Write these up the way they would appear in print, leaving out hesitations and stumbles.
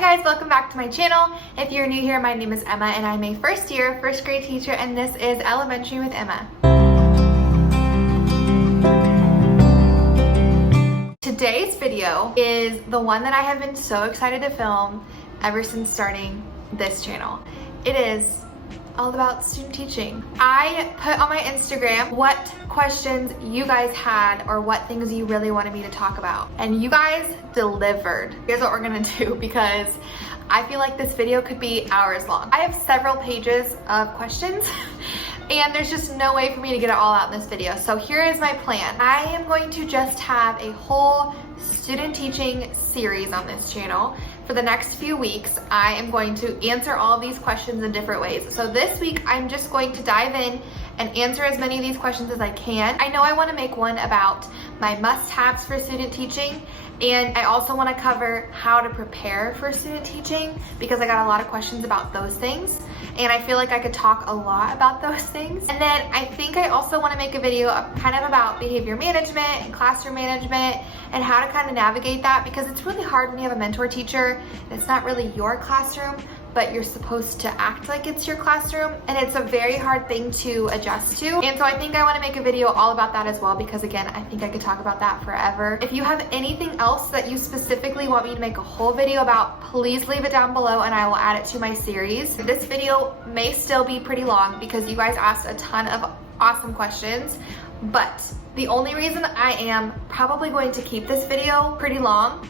Hi guys, welcome back to my channel. If you're new here, my name is Emma and I'm a first grade teacher, and this is Elementary with Emma. Today's video is the one that I have been so excited to film ever since starting this channel. It is all about student teaching. I put on my Instagram what questions you guys had or what things you really wanted me to talk about, and you guys delivered. Here's what we're gonna do, because I feel like this video could be hours long. I have several pages of questions and there's just no way for me to get it all out in this video. So here is my plan. I am going to just have a whole student teaching series on this channel. For the next few weeks, I am going to answer all of these questions in different ways. So this week, I'm just going to dive in and answer as many of these questions as I can. I know I want to make one about my must-haves for student teaching, and I also want to cover how to prepare for student teaching, because I got a lot of questions about those things, and I feel like I could talk a lot about those things. And then I think I also want to make a video kind of about behavior management and classroom management and how to kind of navigate that, because it's really hard when you have a mentor teacher and it's not really your classroom, but you're supposed to act like it's your classroom, and it's a very hard thing to adjust to. And so I think I want to make a video all about that as well, because again, I think I could talk about that forever. If you have anything else that you specifically want me to make a whole video about, please leave it down below and I will add it to my series. This video may still be pretty long because you guys asked a ton of awesome questions, but the only reason I am probably going to keep this video pretty long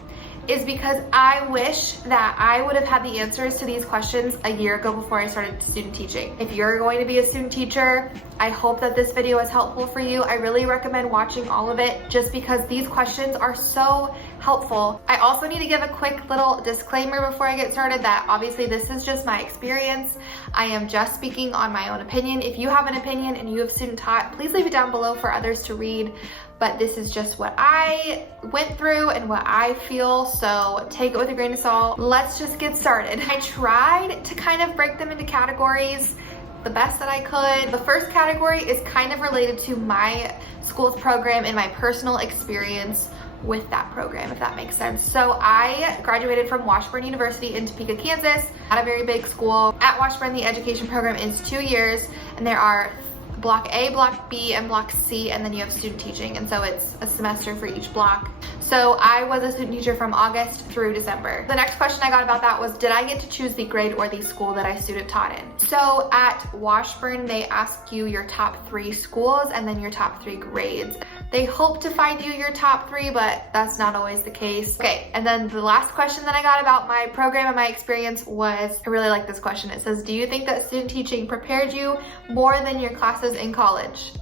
is because I wish that I would have had the answers to these questions a year ago before I started student teaching. If you're going to be a student teacher, I hope that this video is helpful for you. I really recommend watching all of it just because these questions are so helpful. I also need to give a quick little disclaimer before I get started that obviously this is just my experience. I am just speaking on my own opinion. If you have an opinion and you have student taught, please leave it down below for others to read. But this is just what I went through and what I feel, so take it with a grain of salt. Let's just get started. I tried to kind of break them into categories the best that I could. The first category is kind of related to my school's program and my personal experience with that program, if that makes sense. So I graduated from Washburn University in Topeka, Kansas, at a very big school. At Washburn, the education program is 2 years, and there are Block A, Block B, and Block C, and then you have student teaching, and so it's a semester for each block. So I was a student teacher from August through December. The next question I got about that was, did I get to choose the grade or the school that I student taught in? So at Washburn, they ask you your top 3 schools and then your top 3 grades. They hope to find you your top 3, but that's not always the case. Okay, and then the last question that I got about my program and my experience was, I really like this question. It says, do you think that student teaching prepared you more than your classes in college?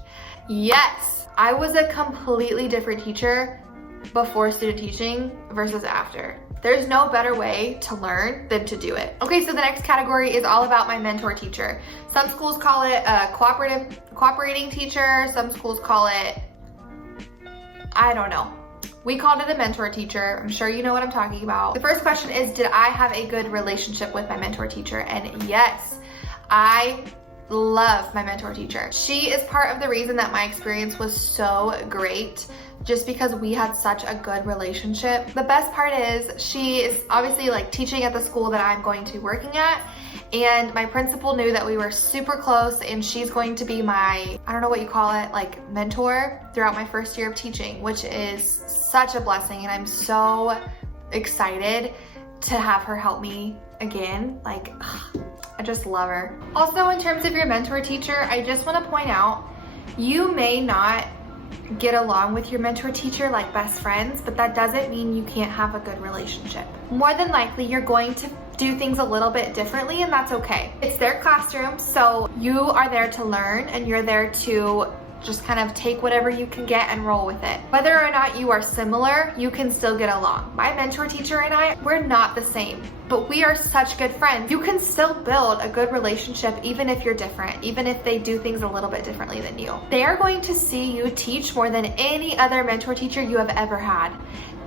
Yes, I was a completely different teacher before student teaching versus after. There's no better way to learn than to do it. Okay, so the next category is all about my mentor teacher. Some schools call it a cooperating teacher. Some schools call it, I don't know. We called it a mentor teacher. I'm sure you know what I'm talking about. The first question is, did I have a good relationship with my mentor teacher? And yes, I love my mentor teacher. She is part of the reason that my experience was so great, just because we had such a good relationship. The best part is she is obviously like teaching at the school that I'm going to be working at, and my principal knew that we were super close, and she's going to be my, I don't know what you call it, like mentor throughout my first year of teaching, which is such a blessing, and I'm so excited to have her help me again. Like, I just love her. Also, in terms of your mentor teacher, I just want to point out, you may not get along with your mentor teacher like best friends, but that doesn't mean you can't have a good relationship. More than likely, you're going to do things a little bit differently, and that's okay. It's their classroom, so you are there to learn, and you're there to just kind of take whatever you can get and roll with it. Whether or not you are similar, you can still get along. My mentor teacher and I, we're not the same, but we are such good friends. You can still build a good relationship even if you're different, even if they do things a little bit differently than you. They are going to see you teach more than any other mentor teacher you have ever had.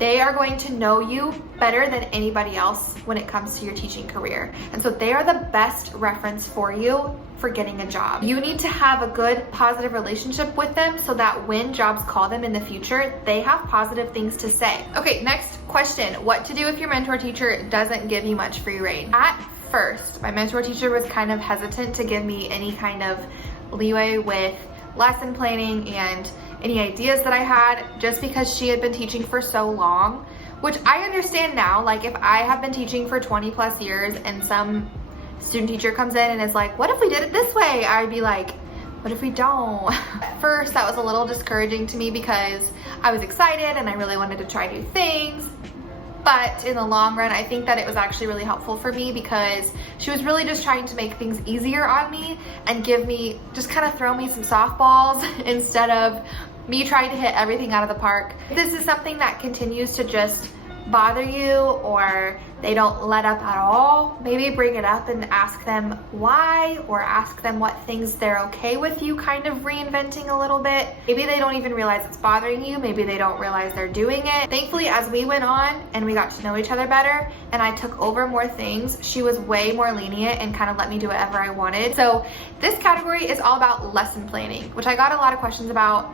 They are going to know you better than anybody else when it comes to your teaching career. And so they are the best reference for you for getting a job. You need to have a good, positive relationship with them so that when jobs call them in the future, they have positive things to say. Okay, next question. What to do if your mentor teacher doesn't give you much free rein? At first, my mentor teacher was kind of hesitant to give me any kind of leeway with lesson planning and any ideas that I had, just because she had been teaching for so long, which I understand now. Like, if I have been teaching for 20 plus years and some student teacher comes in and is like, what if we did it this way? I'd be like, what if we don't? At first, that was a little discouraging to me because I was excited and I really wanted to try new things. But in the long run, I think that it was actually really helpful for me because she was really just trying to make things easier on me and give me, just kind of throw me some softballs instead of me trying to hit everything out of the park. If this is something that continues to just bother you, or they don't let up at all, maybe bring it up and ask them why, or ask them what things they're okay with you kind of reinventing a little bit. Maybe they don't even realize it's bothering you. Maybe they don't realize they're doing it. Thankfully, as we went on and we got to know each other better and I took over more things, she was way more lenient and kind of let me do whatever I wanted. So this category is all about lesson planning, which I got a lot of questions about.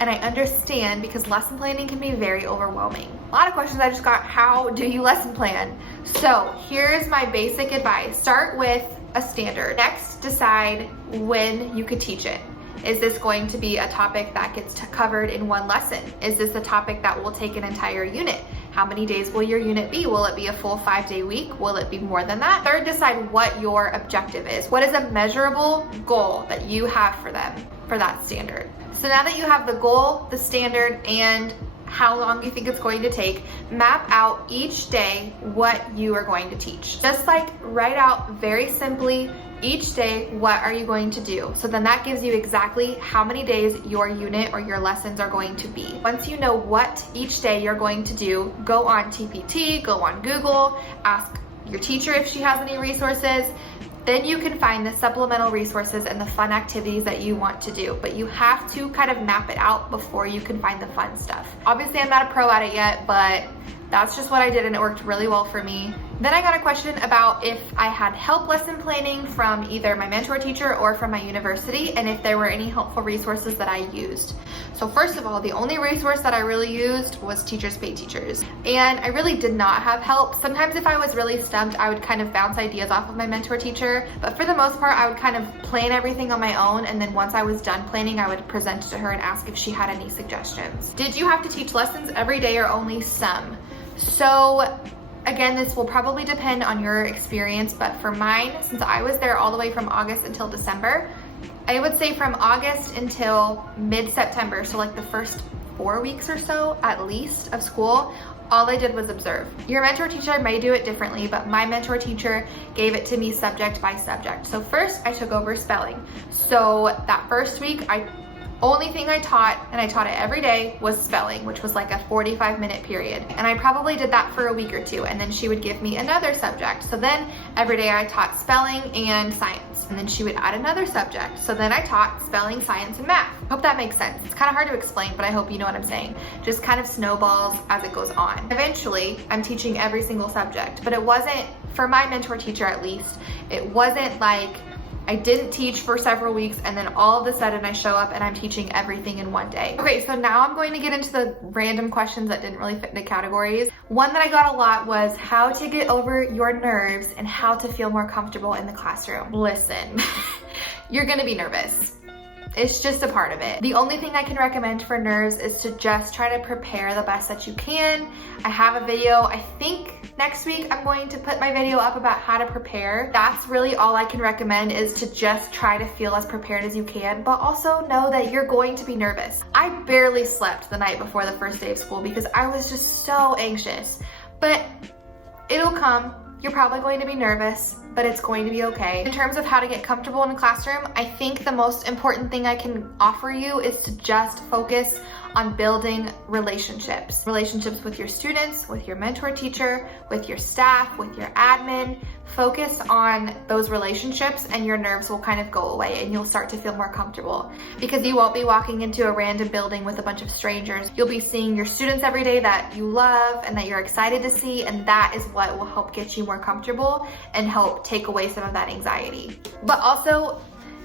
And I understand, because lesson planning can be very overwhelming. A lot of questions I just got, how do you lesson plan? So here's my basic advice. Start with a standard. Next, decide when you could teach it. Is this going to be a topic that gets covered in one lesson? Is this a topic that will take an entire unit? How many days will your unit be? Will it be a full 5-day week? Will it be more than that? Third, decide what your objective is. What is a measurable goal that you have for them for that standard? So now that you have the goal, the standard, and how long you think it's going to take, map out each day what you are going to teach. Just like write out very simply each day, what are you going to do? So then that gives you exactly how many days your unit or your lessons are going to be. Once you know what each day you're going to do, go on TPT, go on Google, ask your teacher if she has any resources. Then you can find the supplemental resources and the fun activities that you want to do. But you have to kind of map it out before you can find the fun stuff. Obviously, I'm not a pro at it yet, but that's just what I did and it worked really well for me. Then I got a question about if I had help lesson planning from either my mentor teacher or from my university, and if there were any helpful resources that I used. So first of all, the only resource that I really used was Teachers Pay Teachers. And I really did not have help. Sometimes if I was really stumped, I would kind of bounce ideas off of my mentor teacher. But for the most part, I would kind of plan everything on my own. And then once I was done planning, I would present it to her and ask if she had any suggestions. Did you have to teach lessons every day or only some? So again, this will probably depend on your experience, but for mine, since I was there all the way from August until December, I would say from August until mid-September, so like the first 4 weeks or so at least of school, all I did was observe. Your mentor teacher may do it differently, but my mentor teacher gave it to me subject by subject. So first I took over spelling. So that first week, only thing I taught, and I taught it every day, was spelling, which was like a 45-minute period. And I probably did that for a week or two, and then she would give me another subject. So then every day I taught spelling and science, and then she would add another subject. So then I taught spelling, science, and math. Hope that makes sense. It's kind of hard to explain, but I hope you know what I'm saying. Just kind of snowballs as it goes on. Eventually, I'm teaching every single subject, but it wasn't, for my mentor teacher at least, it wasn't like I didn't teach for several weeks and then all of a sudden I show up and I'm teaching everything in one day. Okay, so now I'm going to get into the random questions that didn't really fit into categories. One that I got a lot was how to get over your nerves and how to feel more comfortable in the classroom. Listen, you're gonna be nervous. It's just a part of it. The only thing I can recommend for nerves is to just try to prepare the best that you can. I have a video, I think next week I'm going to put my video up about how to prepare. That's really all I can recommend, is to just try to feel as prepared as you can, but also know that you're going to be nervous. I barely slept the night before the first day of school because I was just so anxious, but it'll come. You're probably going to be nervous, but it's going to be okay. In terms of how to get comfortable in a classroom, I think the most important thing I can offer you is to just focus on building relationships. Relationships with your students, with your mentor teacher, with your staff, with your admin. focus on those relationships and your nerves will kind of go away and you'll start to feel more comfortable, because you won't be walking into a random building with a bunch of strangers. You'll be seeing your students every day that you love and that you're excited to see, and that is what will help get you more comfortable and help take away some of that anxiety. But also,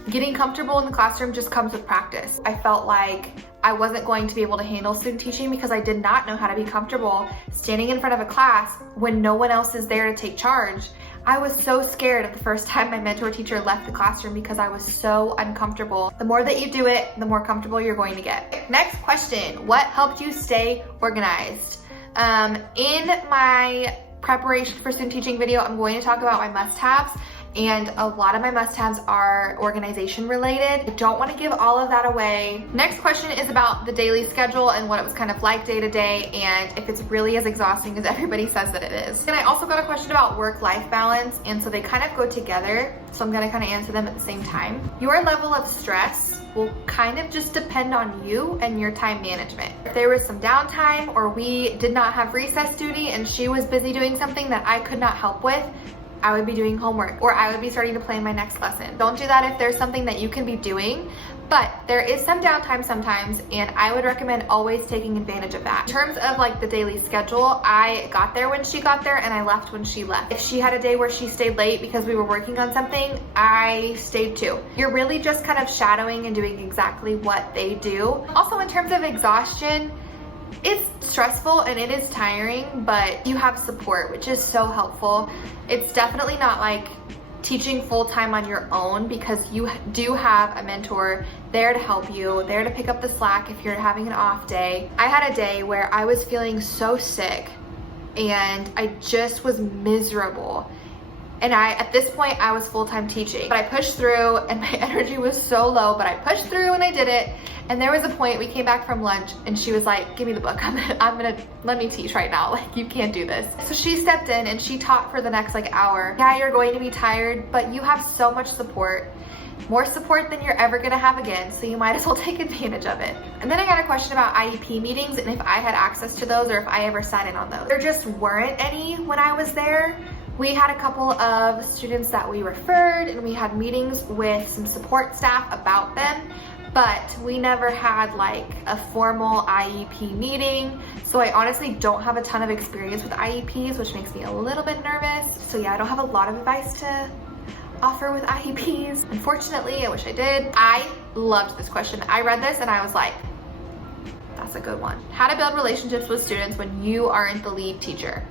getting comfortable in the classroom just comes with practice. I felt like I wasn't going to be able to handle student teaching because I did not know how to be comfortable standing in front of a class when no one else is there to take charge. I was so scared at the first time my mentor teacher left the classroom because I was so uncomfortable. The more that you do it, the more comfortable you're going to get. Next question, what helped you stay organized? In my preparation for student teaching video, I'm going to talk about my must-haves. And a lot of my must-haves are organization related. I don't want to give all of that away. Next question is about the daily schedule and what it was kind of like day to day, and if it's really as exhausting as everybody says that it is. And I also got a question about work-life balance, and so they kind of go together. So I'm gonna kind of answer them at the same time. Your level of stress will kind of just depend on you and your time management. If there was some downtime or we did not have recess duty and she was busy doing something that I could not help with, I would be doing homework or I would be starting to plan my next lesson. Don't do that if there's something that you can be doing, but there is some downtime sometimes, and I would recommend always taking advantage of that. In terms of like the daily schedule, I got there when she got there and I left when she left. If she had a day where she stayed late because we were working on something, I stayed too. You're really just kind of shadowing and doing exactly what they do. Also, in terms of exhaustion, it's stressful and it is tiring, but you have support, which is so helpful. It's definitely not like teaching full-time on your own, because you do have a mentor there to help you, there to pick up the slack if you're having an off day. I had a day where I was feeling so sick and I just was miserable. And at this point, I was full-time teaching, but I pushed through and my energy was so low, but I pushed through and I did it. And there was a point, we came back from lunch and she was like, give me the book, let me teach right now. Like, you can't do this. So she stepped in and she taught for the next hour. Yeah, you're going to be tired, but you have so much support, more support than you're ever gonna have again. So you might as well take advantage of it. And then I got a question about IEP meetings and if I had access to those or if I ever sat in on those. There just weren't any when I was there. We had a couple of students that we referred and we had meetings with some support staff about them, but we never had like a formal IEP meeting. So I honestly don't have a ton of experience with IEPs, which makes me a little bit nervous. So yeah, I don't have a lot of advice to offer with IEPs. Unfortunately, I wish I did. I loved this question. I read this and I was like, that's a good one. How to build relationships with students when you aren't the lead teacher.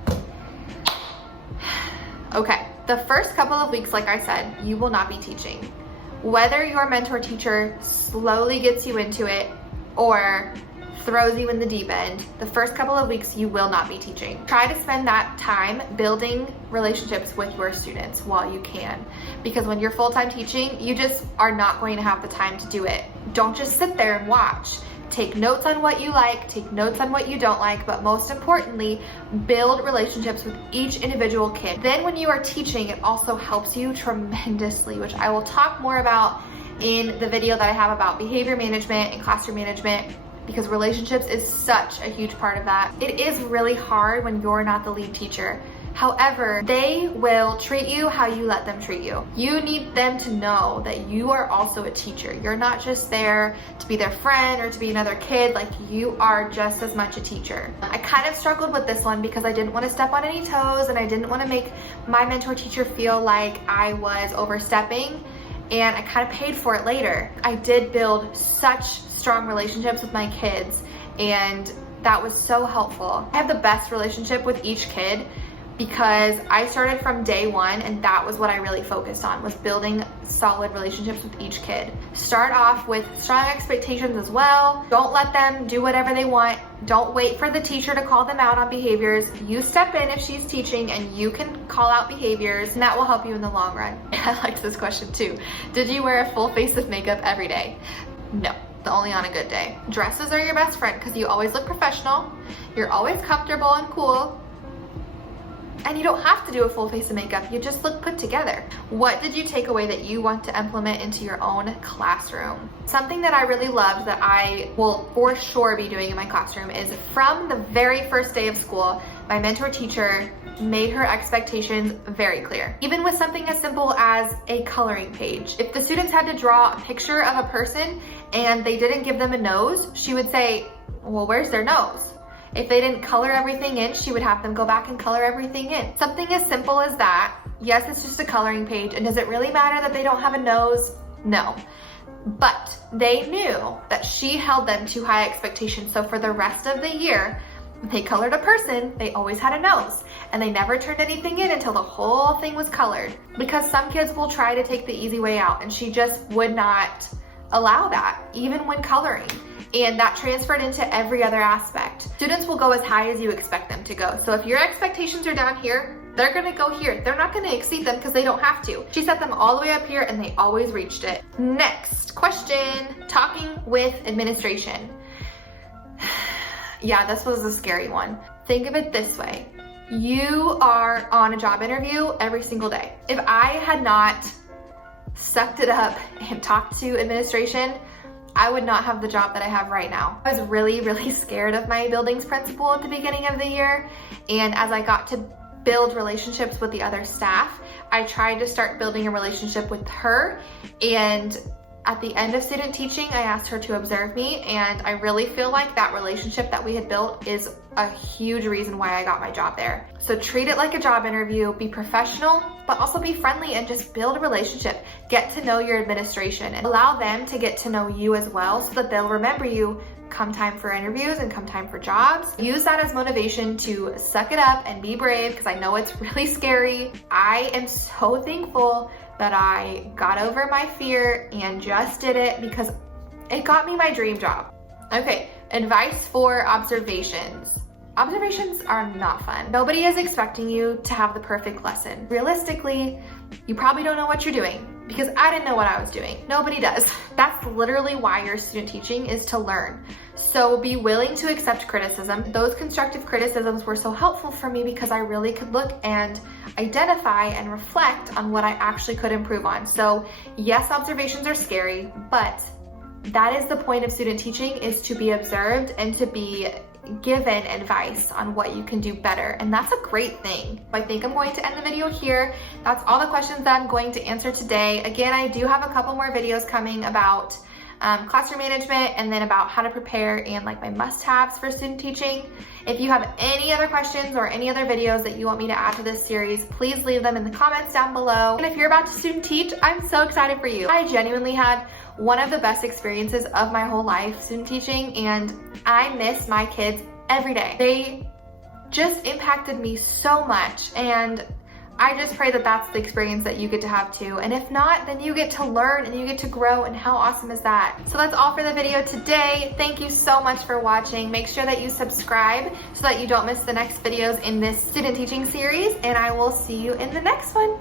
Okay, the first couple of weeks, like I said, you will not be teaching. Whether your mentor teacher slowly gets you into it or throws you in the deep end, the first couple of weeks you will not be teaching. Try to spend that time building relationships with your students while you can, because when you're full-time teaching, you just are not going to have the time to do it. Don't just sit there and watch. Take notes on what you like, take notes on what you don't like, but most importantly, build relationships with each individual kid. Then when you are teaching, it also helps you tremendously, which I will talk more about in the video that I have about behavior management and classroom management, because relationships is such a huge part of that. It is really hard when you're not the lead teacher. However, they will treat you how you let them treat you. You need them to know that you are also a teacher. You're not just there to be their friend or to be another kid, like you are just as much a teacher. I kind of struggled with this one because I didn't want to step on any toes and I didn't want to make my mentor teacher feel like I was overstepping, and I kind of paid for it later. I did build such strong relationships with my kids and that was so helpful. I have the best relationship with each kid because I started from day one and that was what I really focused on, was building solid relationships with each kid. Start off with strong expectations as well. Don't let them do whatever they want. Don't wait for the teacher to call them out on behaviors. You step in if she's teaching and you can call out behaviors, and that will help you in the long run. I liked this question too. Did you wear a full face of makeup every day? No. Only on a good day. Dresses are your best friend because you always look professional, you're always comfortable and cool, and you don't have to do a full face of makeup, you just look put together. What did you take away that you want to implement into your own classroom? Something that I really loved that I will for sure be doing in my classroom is from the very first day of school, my mentor teacher made her expectations very clear. Even with something as simple as a coloring page. If the students had to draw a picture of a person and they didn't give them a nose, she would say, well, where's their nose? If they didn't color everything in, she would have them go back and color everything in. Something as simple as that. Yes, it's just a coloring page, and does it really matter that they don't have a nose? No. But they knew that she held them to high expectations, so for the rest of the year, if they colored a person, they always had a nose, and they never turned anything in until the whole thing was colored. Because some kids will try to take the easy way out, and she just would not allow that, even when coloring. And that transferred into every other aspect. Students will go as high as you expect them to go. So if your expectations are down here, they're gonna go here. They're not gonna exceed them because they don't have to. She set them all the way up here and they always reached it. Next question, talking with administration. Yeah, this was a scary one. Think of it this way. You are on a job interview every single day. If I had not sucked it up and talked to administration, I would not have the job that I have right now. I was really, really scared of my buildings principal at the beginning of the year. And as I got to build relationships with the other staff, I tried to start building a relationship with her. And at the end of student teaching, I asked her to observe me. And I really feel like that relationship that we had built is a huge reason why I got my job there. So treat it like a job interview, be professional, but also be friendly and just build a relationship. Get to know your administration and allow them to get to know you as well so that they'll remember you come time for interviews and come time for jobs. Use that as motivation to suck it up and be brave because I know it's really scary. I am so thankful that I got over my fear and just did it because it got me my dream job. Okay, advice for observations. Observations are not fun. Nobody is expecting you to have the perfect lesson. Realistically, you probably don't know what you're doing because I didn't know what I was doing. Nobody does. That's literally why you're student teaching, is to learn. So be willing to accept criticism. Those constructive criticisms were so helpful for me because I really could look and identify and reflect on what I actually could improve on. So yes, observations are scary, but that is the point of student teaching, is to be observed and to be given advice on what you can do better. And that's a great thing. I think I'm going to end the video here. That's all the questions that I'm going to answer today. Again, I do have a couple more videos coming about classroom management and then about how to prepare and like my must-haves for student teaching. If you have any other questions or any other videos that you want me to add to this series, please leave them in the comments down below. And if you're about to student teach, I'm so excited for you. I genuinely had one of the best experiences of my whole life student teaching, and I miss my kids every day. They just impacted me so much, and I just pray that that's the experience that you get to have too. And if not, then you get to learn and you get to grow, and how awesome is that? So that's all for the video today. Thank you so much for watching. Make sure that you subscribe so that you don't miss the next videos in this student teaching series, and I will see you in the next one.